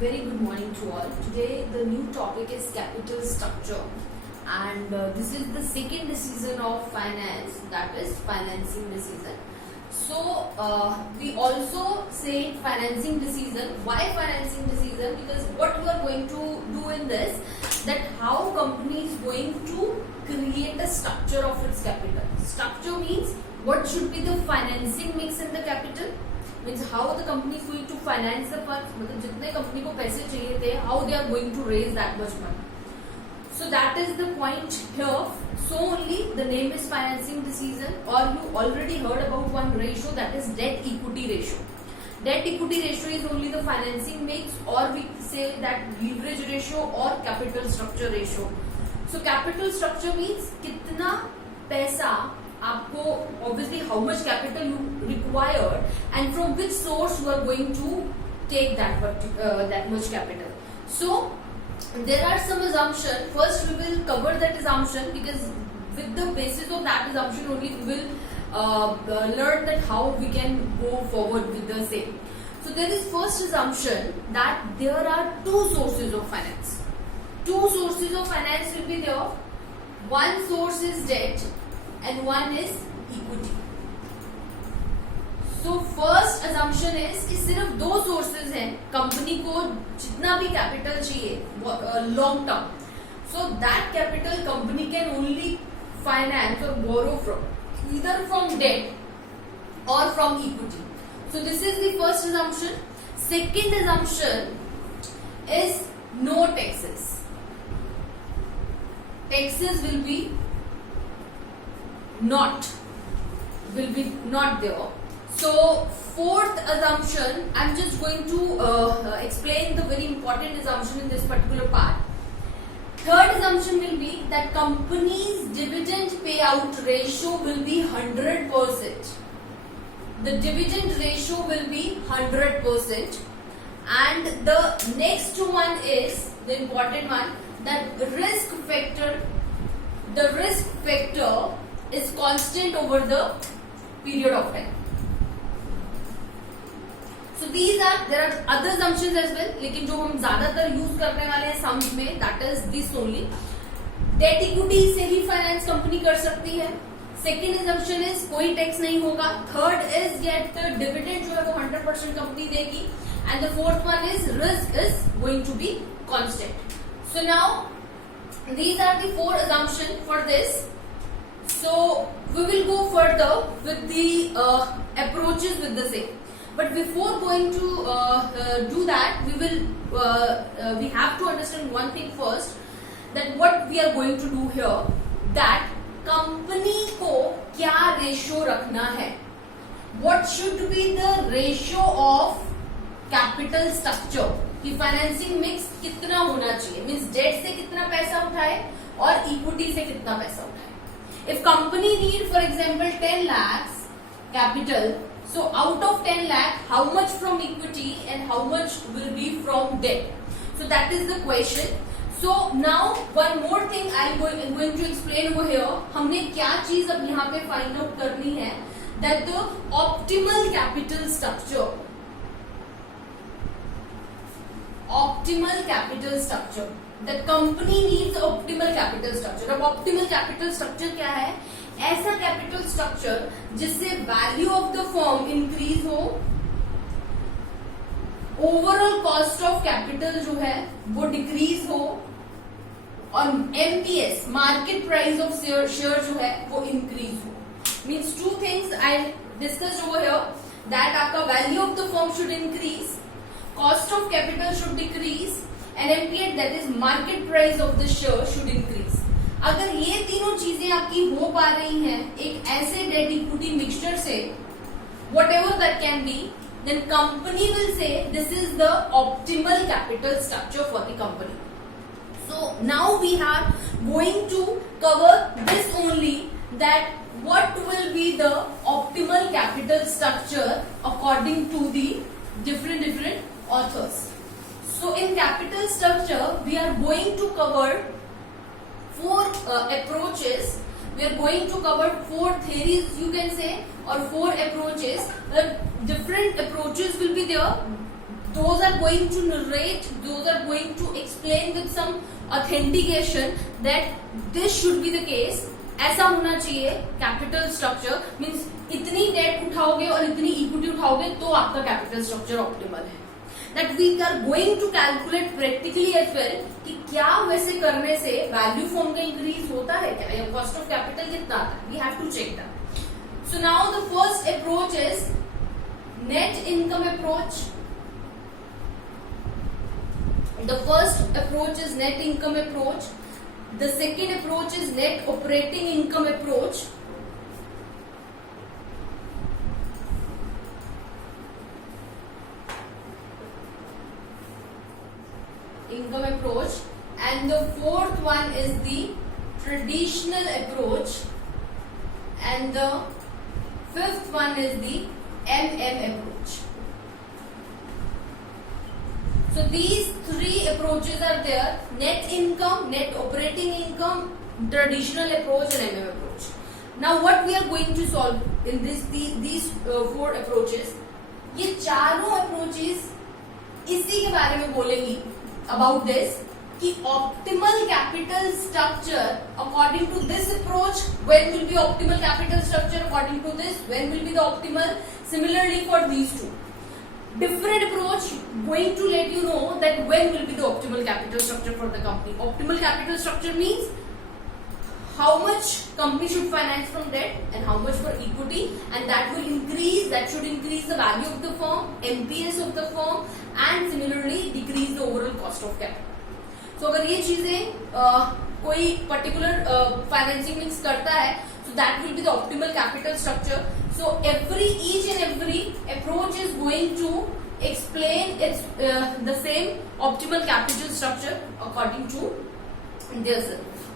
Very good morning to all. Today the new topic is capital structure, and this is the second decision of finance, that is financing decision. So we also say financing decision. Why financing decision? Because what we are going to do in this, that how company is going to create a structure of its capital. Structure means what should be the financing mix in the capital. Means how the company is going to finance the funds, मतलब जितने company को पैसे चाहिए थे, how they are going to raise that much money. So that is the point here. So only the name is financing decision, or you already heard about one ratio, that is debt equity ratio. Debt equity ratio is only the financing mix, or we say that leverage ratio or capital structure ratio. So capital structure means कितना पैसा आपको, obviously how much capital you require and from which source you are going to take that much capital. So there are some assumption. First we will cover that assumption, because with the basis of that assumption only we will learn that how we can go forward with the same. So there is first assumption that there are two sources of finance. Two sources of finance will be there. One source is debt and one is equity. So first assumption is कि सिर्फ दो sources हैं company को जितना भी capital चाहिए long term. So that capital company can only finance or borrow from either from debt or from equity. So this is the first assumption. Second assumption is no taxes. Taxes will be not there. So fourth assumption, I'm just going to explain the very important assumption in this particular part. Third assumption will be that company's dividend payout ratio will be 100%. The dividend ratio will be 100%. And the next one is the important one, that the risk factor is constant over the period of time. So there are other assumptions as well, लेकिन जो हम ज्यादातर use करने वाले हैं sums में, that is this only. Debt equity से ही finance company कर सकती है. Second assumption is कोई टैक्स नहीं होगा. Third is that the dividend जो है वो 100% कंपनी देगी. And the fourth one is risk is going to be constant. So now these are the four assumptions for this. So we will go further with the approaches with the same. But before going to do that, we have to understand one thing first, that what we are going to do here, that company को क्या ratio रखना है. What should be the ratio of capital structure, कि financing mix कितना होना चाहिए, means that से कितना पैसा उठाए और इक्विटी से कितना पैसा उठाए. If company need, for example, 10 lakhs capital, so out of 10 lakh, how much from equity and how much will be from debt? So that is the question. So now one more thing I am going to explain over here. हमने क्या चीज अब यहाँ पे find out करनी है, that the optimal capital structure. Optimal capital structure. The company needs optimal capital structure. अब optimal capital structure क्या है? ऐसा capital structure जिससे value of the firm increase हो, overall cost of capital जो है वो decrease हो, और MPS market price of share जो है वो increase हो. Means two things I discussed over here, that आपका value of the firm should increase, cost of capital should decrease, and MPS, that is market price of the share, should increase. अगर ये तीनों चीजें आपकी हो पा रही हैं एक ऐसे डेट इक्विटी मिक्सचर से, whatever that can be, then company will say this is the optimal capital structure for the company. So now we are going to cover this only, that what will be the optimal capital structure according to the different authors. So in capital structure we are going to cover four approaches. We are going to cover four theories, you can say, or four approaches. The different approaches will be there. those are going to narrate, those are going to explain with some authentication that this should be the case. ऐसा होना चाहिए capital structure means इतनी debt उठाओगे और इतनी equity उठाओगे तो आपका कैपिटल स्ट्रक्चर ऑप्टिमल है. That we are going to calculate practically as well कि क्या वैसे करने से वैल्यू फॉर्म का इंक्रीज होता है क्या, या कॉस्ट ऑफ कैपिटल कितना आता है. We have to check that. So now the first approach is net income approach. The first approach is net income approach. The second approach is net operating income approach. Income approach. And the fourth one is the traditional approach. And the fifth one is the MM approach. So these three approaches are there: net income, net operating income, traditional approach and MM approach. Now what we are going to solve in these four approaches, ये चारों approaches इसी के बारे में बोलेंगी about this कि optimal capital structure according to this approach, when will be optimal capital structure according to this, when will be the optimal, similarly for these two. Different approach going to let you know that when will be the optimal capital structure for the company. Optimal capital structure means how much company should finance from debt and how much for equity, and that will increase, that should increase the value of the firm, NPS of the firm, and similarly decrease the overall cost of capital. So अगर ये चीजें कोई particular financing mix करता है, so that will be the optimal capital structure. So each and every approach is going to explain its the same optimal capital structure according to their self.